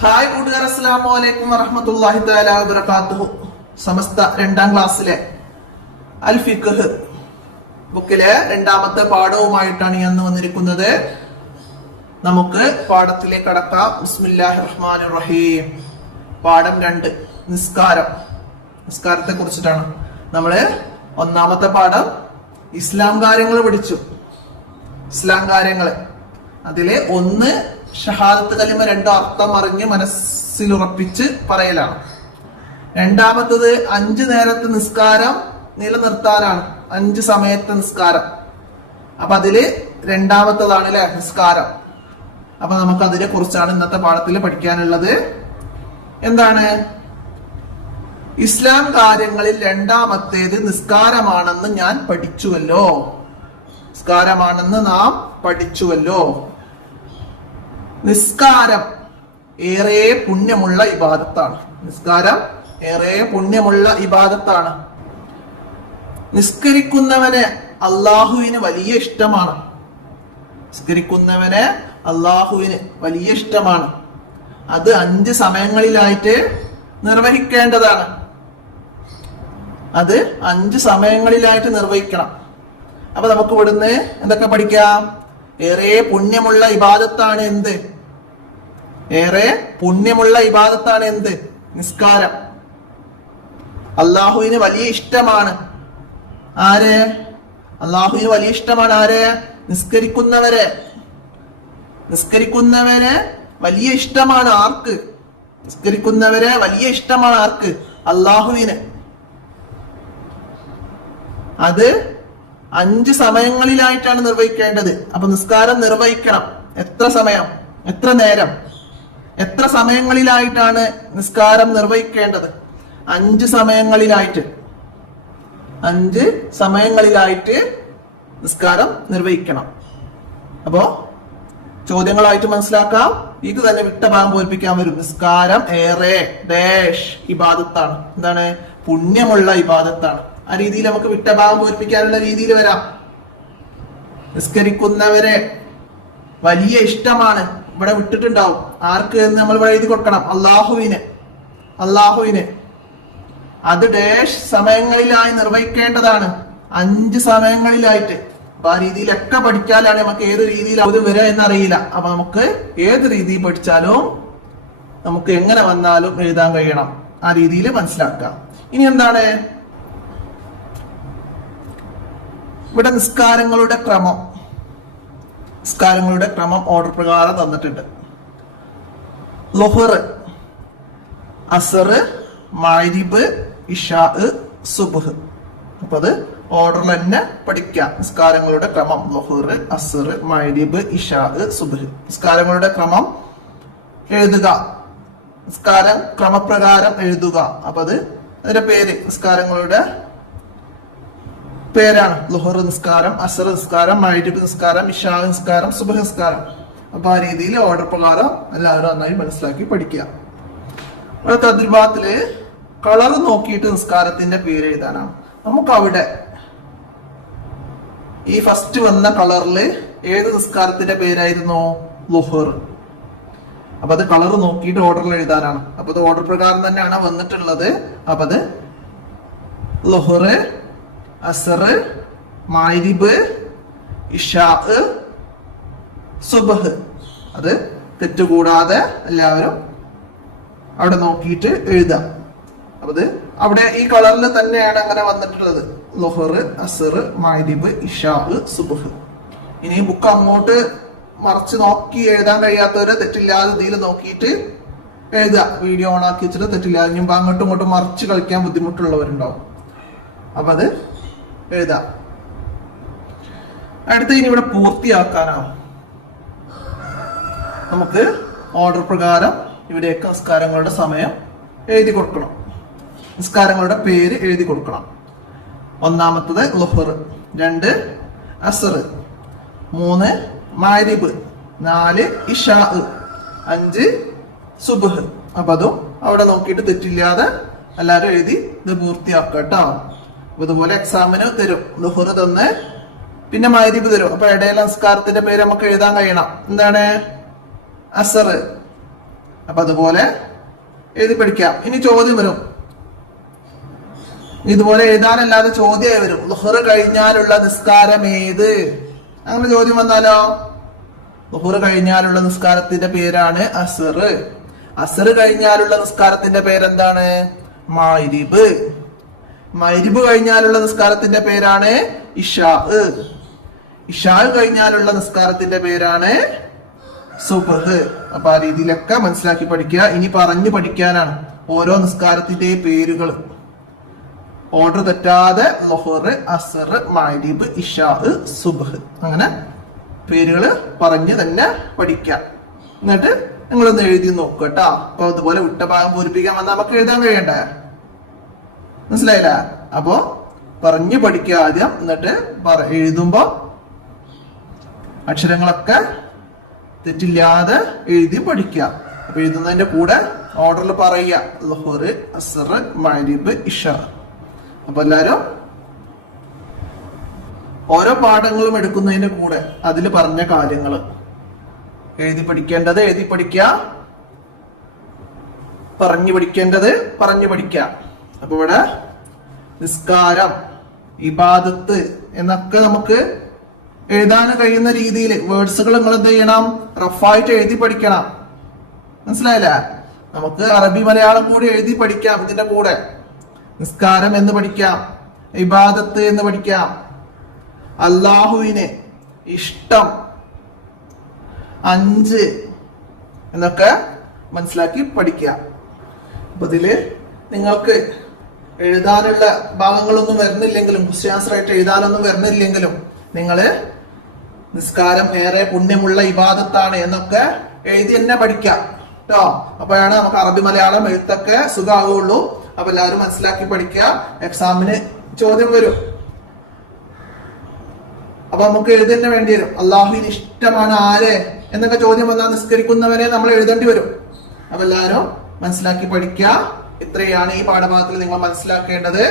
Hi കൂട്ടുകാർ, അസ്സലാമു അലൈക്കും വറഹ്മത്തുള്ളാഹി തആല വബറകാതുഹു. സമസ്ത 2ാം ക്ലാസ്സിലെ അൽ ഫിഖ് ബുക്കിലെ 2ാമത്തെ പാഠവുമായിട്ടാണ് ഞാൻ വന്നിരിക്കുന്നത്. നമുക്ക് പാഠത്തിലേക്ക് കടക്കാം. ബിസ്മില്ലാഹിർ റഹ്മാനിർ റഹീം. പാഠം 2, നിസ്കാരം. നിസ്കാരത്തെ കുറിച്ചിട്ടാണ്. നമ്മള് 1ാമത്തെ പാഠം ഇസ്ലാം കാര്യങ്ങൾ പഠിച്ചു. ഇസ്ലാം കാര്യങ്ങൾ അതിലെ 1 ഷഹാദത്ത് കലിമ 2 അർത്ഥം അറിഞ്ഞ് മനസ്സിലുറപ്പിച്ച് പറയലാണ്. 2ാമത്തത് 5 നേരത്തെ നിസ്കാരം നിലനിർത്താനാണ്. 5 സമയത്തെ നിസ്കാരം. അപ്പൊ അതില് 2ാമത്തതാണ് അല്ലെ നിസ്കാരം. അപ്പൊ നമുക്ക് അതിനെ കുറിച്ചാണ് ഇന്നത്തെ പാഠത്തിൽ പഠിക്കാനുള്ളത്. എന്താണ്? ഇസ്ലാം കാര്യങ്ങളിൽ 2ാമത്തേത് നിസ്കാരമാണെന്ന് ഞാൻ പഠിച്ചുവല്ലോ. നിസ്കാരമാണെന്ന് നാം പഠിച്ചുവല്ലോ. നിസ്കാരം ഏറെ പുണ്യമുള്ള ഇബാദത്താണ്. നിസ്കാരം ഏറെ പുണ്യമുള്ള ഇബാദത്താണ്. നിസ്കരിക്കുന്നവനെ അള്ളാഹുവിന് വലിയ ഇഷ്ടമാണ്. നിസ്കരിക്കുന്നവനെ അള്ളാഹുവിന് വലിയ ഇഷ്ടമാണ്. അത് 5 സമയങ്ങളിലായിട്ട് നിർവഹിക്കേണ്ടതാണ്. അത് 5 സമയങ്ങളിലായിട്ട് നിർവഹിക്കണം. അപ്പൊ നമുക്ക് ഇവിടുന്ന് എന്തൊക്കെ പഠിക്കാം? ഏറെ പുണ്യമുള്ള ഇബാദത്താണ് എന്ത്? ഏറെ പുണ്യമുള്ള ഇബാദത്താണ് എന്ത്? നിസ്കാരം. അള്ളാഹുവിന് വലിയ ഇഷ്ടമാണ്. ആരെ? അള്ളാഹുവിന് വലിയ ഇഷ്ടമാണ്. ആരെ? നിസ്കരിക്കുന്നവരെ. നിസ്കരിക്കുന്നവരെ വലിയ ഇഷ്ടമാണ്. ആർക്ക്? നിസ്കരിക്കുന്നവരെ വലിയ ഇഷ്ടമാണ്. ആർക്ക്? അള്ളാഹുവിന്. അത് 5 സമയങ്ങളിലായിട്ടാണ് നിർവഹിക്കേണ്ടത്. അപ്പൊ നിസ്കാരം നിർവഹിക്കണം. എത്ര സമയം? എത്ര നേരം? എത്ര സമയങ്ങളിലായിട്ടാണ് നിസ്കാരം നിർവഹിക്കേണ്ടത്? 5 സമയങ്ങളിലായിട്ട്. 5 സമയങ്ങളിലായിട്ട് നിസ്കാരം നിർവഹിക്കണം. അപ്പോ ചോദ്യങ്ങളായിട്ട് മനസ്സിലാക്കാം. ഇത് തന്നെ വിട്ട ഭാഗം പൂരിപ്പിക്കാൻ വരും. നിസ്കാരം ഏറെ ഡാഷ് ഇബാദത്താണ്. എന്താണ്? പുണ്യമുള്ള ഇബാദത്താണ്. ആ രീതിയിൽ നമുക്ക് വിട്ട ഭാഗം പൂരിപ്പിക്കാനുള്ള രീതിയിൽ വരാം. നിസ്കരിക്കുന്നവരെ വലിയ ഇഷ്ടമാണ്. ഇവിടെ വിട്ടിട്ടുണ്ടാവും. ആർക്ക് എന്ന് നമ്മൾ ഇവിടെ എഴുതി കൊടുക്കണം. അള്ളാഹുവിന്. അള്ളാഹുവിന്. അത് ഡാഷ് സമയങ്ങളിലായി നിർവഹിക്കേണ്ടതാണ്. 5 സമയങ്ങളിലായിട്ട്. അപ്പൊ ആ രീതിയിലൊക്കെ പഠിച്ചാലാണ് നമുക്ക് ഏത് രീതിയിൽ അത് വരിക എന്നറിയില്ല. അപ്പൊ നമുക്ക് ഏത് രീതിയിൽ പഠിച്ചാലും നമുക്ക് എങ്ങനെ വന്നാലും എഴുതാൻ കഴിയണം. ആ രീതിയിൽ മനസ്സിലാക്കാം. ഇനി എന്താണ് ഇവിടെ നിസ്കാരങ്ങളുടെ ക്രമം? നിസ്കാരങ്ങളുടെ ക്രമം ഓർഡർ പ്രകാരം തന്നിട്ടുണ്ട്. ളുഹർ, അസർ, മഗ്രിബ്, ഇശാ, സുബ്ഹ്. അപ്പൊ അത് ഓർഡറിൽ തന്നെ പഠിക്കാം. നിസ്കാരങ്ങളുടെ ക്രമം ളുഹർ, അസർ, മഗ്രിബ്, ഇശാ, സുബ്ഹ്. നിസ്കാരങ്ങളുടെ ക്രമം എഴുതുക. നിസ്കാരം ക്രമപ്രകാരം എഴുതുക. അപ്പൊ അത് അതിന്റെ പേര്, നിസ്കാരങ്ങളുടെ പേരാണ്. ളുഹർ നിസ്കാരം, അസർ നിസ്കാരം, മഗ്രിബ് നിസ്കാരം, ഇശാ നിസ്കാരം, സുബ്ഹ് നിസ്കാരം. അപ്പൊ ആ രീതിയിൽ ഓർഡർ പ്രകാരം എല്ലാവരും നന്നായി മനസ്സിലാക്കി പഠിക്കുക. ഇവിടെ തദ്രിബാത്തില് കളർ നോക്കിയിട്ട് നിസ്കാരത്തിന്റെ പേര് എഴുതാനാണ്. നമുക്ക് അവിടെ ഈ ഫസ്റ്റ് വന്ന കളറില് ഏത് നിസ്കാരത്തിന്റെ പേരായിരുന്നു? ളുഹർ. അപ്പൊ അത് കളർ നോക്കിയിട്ട് ഓർഡറിൽ എഴുതാനാണ്. അപ്പൊ അത് ഓർഡർ പ്രകാരം തന്നെയാണ് വന്നിട്ടുള്ളത്. അപ്പൊ അത് ളുഹർ, അസർ, മഗ്രിബ്, ഇശാ, സുബ്ഹ്. അത് തെറ്റുകൂടാതെ എല്ലാവരും അവിടെ നോക്കിയിട്ട് എഴുതാം. അപ്പൊ അത് അവിടെ ഈ കളറിൽ തന്നെയാണ് അങ്ങനെ വന്നിട്ടുള്ളത്. ളുഹർ, അസർ, മഗ്രിബ്, ഇശാ, സുബ്ഹ്. ഇനി ബുക്ക് അങ്ങോട്ട് മറിച്ച് നോക്കി എഴുതാൻ കഴിയാത്തവര് തെറ്റില്ലാതെ ഇതിൽ നോക്കിയിട്ട് എഴുതുക. വീഡിയോ ഓൺ ആക്കി വെച്ചിട്ട് തെറ്റില്ലാതെ. ഇനി അങ്ങോട്ടും ഇങ്ങോട്ടും മറിച്ച് കളിക്കാൻ ബുദ്ധിമുട്ടുള്ളവരുണ്ടാവും. അപ്പൊ അത് എഴുതാം. അടുത്ത ഇനി ഇവിടെ പൂർത്തിയാക്കാനാവും. നമുക്ക് ഓർഡർ പ്രകാരം ഇവിടെയൊക്കെ നിസ്കാരങ്ങളുടെ സമയം എഴുതി കൊടുക്കണം. നിസ്കാരങ്ങളുടെ പേര് എഴുതി കൊടുക്കണം. 1ാമത്തത് ളുഹർ, 2 അസർ, 3 മഗ്രിബ്, 4 ഇശാ, 5 സുബ്ഹ്. അപ്പൊ അതും അവിടെ നോക്കിയിട്ട് തെറ്റില്ലാതെ എല്ലാരും എഴുതി ഇത് പൂർത്തിയാക്കട്ടോ. ഇതുപോലെ എക്സാമിന് തരും. ളുഹർ തന്ന് പിന്നെ മഗ്രിബ് തരും. അപ്പൊ ഇടയിലെ നിസ്കാരത്തിന്റെ പേര് നമുക്ക് എഴുതാൻ കഴിയണം. എന്താണ്? അസർ, അപ്പൊ അതുപോലെ എഴുതി പഠിക്കാം. ഇനി ചോദ്യം വരും, ഇതുപോലെ എഴുതാനല്ലാതെ ചോദ്യമായി വരും. ളുഹർ കഴിഞ്ഞാലുള്ള നിസ്കാരം ഏത്? അങ്ങനെ ചോദ്യം വന്നാലോ? ളുഹർ കഴിഞ്ഞാലുള്ള നിസ്കാരത്തിന്റെ പേരാണ് അസ്ർ. അസ്ർ കഴിഞ്ഞാലുള്ള നിസ്കാരത്തിന്റെ പേരെന്താണ്? മഗ്രിബ്. മഗ്രിബ് കഴിഞ്ഞാലുള്ള നിസ്കാരത്തിന്റെ പേരാണ് ഇശാ. ഇശാ കഴിഞ്ഞാലുള്ള നിസ്കാരത്തിന്റെ പേരാണ് സുബ്ഹ്. അപ്പൊ ആ രീതിയിലൊക്കെ മനസ്സിലാക്കി പഠിക്കുക. ഇനി പറഞ്ഞു പഠിക്കാനാണ് ഓരോ നിസ്കാരത്തിന്റെയും പേരുകൾ. ഓർഡർ തെറ്റാതെ ളുഹർ, അസ്ർ, മഗ്രിബ്, ഇശാ, സുബ്ഹ് അങ്ങനെ പേരുകള് പറഞ്ഞ് തന്നെ പഠിക്കാം. എന്നിട്ട് നിങ്ങളൊന്ന് എഴുതി നോക്കുക കേട്ടോ. അപ്പൊ അതുപോലെ വിട്ട ഭാഗം പൂരിപ്പിക്കാൻ വന്നാൽ നമുക്ക് എഴുതാൻ കഴിയണ്ടേ? മനസ്സിലായില്ല? അപ്പൊ പറഞ്ഞു പഠിക്കുക ആദ്യം, എന്നിട്ട് എഴുതുമ്പോ അക്ഷരങ്ങളൊക്കെ തെറ്റില്ലാതെ എഴുതി പഠിക്കുക. അപ്പൊ എഴുതുന്നതിന്റെ കൂടെ ഓർഡറിൽ പറയുക ളുഹർ, അസ്ർ, മഗ്രിബ്, ഇശാ. അപ്പൊ എല്ലാരും ഓരോ പാഠങ്ങളും എടുക്കുന്നതിന്റെ കൂടെ അതിൽ പറഞ്ഞ കാര്യങ്ങൾ എഴുതി പഠിക്കേണ്ടത് എഴുതി പഠിക്കുക, പറഞ്ഞു പഠിക്കേണ്ടത് പറഞ്ഞു പഠിക്കുക. അപ്പൊ ഇവിടെ നിസ്കാരം, ഇബാദത്ത് എന്നൊക്കെ നമുക്ക് എഴുതാൻ കഴിയുന്ന രീതിയിൽ വേർഡ്സുകൾ നിങ്ങൾ എന്ത് ചെയ്യണം? റഫായിട്ട് എഴുതി പഠിക്കണം. മനസ്സിലായില്ലേ? നമുക്ക് അറബി മലയാളം കൂടി എഴുതി പഠിക്കാം. ഇതിന്റെ കൂടെ നിസ്കാരം എന്ന് പഠിക്കാം, ഇബാദത്ത് എന്ന് പഠിക്കാം, അല്ലാഹുവിന് ഇഷ്ടം 5 എന്നൊക്കെ മനസ്സിലാക്കി പഠിക്കുക. അപ്പൊ ഇതില് നിങ്ങൾക്ക് എഴുതാനുള്ള ഭാഗങ്ങളൊന്നും വരുന്നില്ലെങ്കിലും, ക്വസ്റ്റ്യൻസ് എഴുതാനൊന്നും വരുന്നില്ലെങ്കിലും നിങ്ങള് നിസ്കാരം ഏറെ പുണ്യമുള്ള ഇബാദത്താണ് എന്നൊക്കെ എഴുതി തന്നെ പഠിക്കാം കേട്ടോ. അപ്പോഴാണ് നമുക്ക് അറബി മലയാളം എഴുത്തൊക്കെ സുഖമാവുള്ളൂ. അപ്പൊ എല്ലാവരും മനസ്സിലാക്കി പഠിക്കുക. എക്സാമിന് ചോദ്യം വരും. അപ്പൊ നമുക്ക് എഴുതന്നെ വേണ്ടി വരും. അള്ളാഹുവിന് ഇഷ്ടമാണ് ആരെ എന്നൊക്കെ ചോദ്യം വന്നാൽ നിസ്കരിക്കുന്നവരെ നമ്മൾ എഴുതേണ്ടി വരും. അപ്പൊ എല്ലാവരും മനസ്സിലാക്കി പഠിക്കുക. ഇത്രയാണ് ഈ പാഠഭാഗത്തിൽ നിങ്ങൾ മനസ്സിലാക്കേണ്ടത്.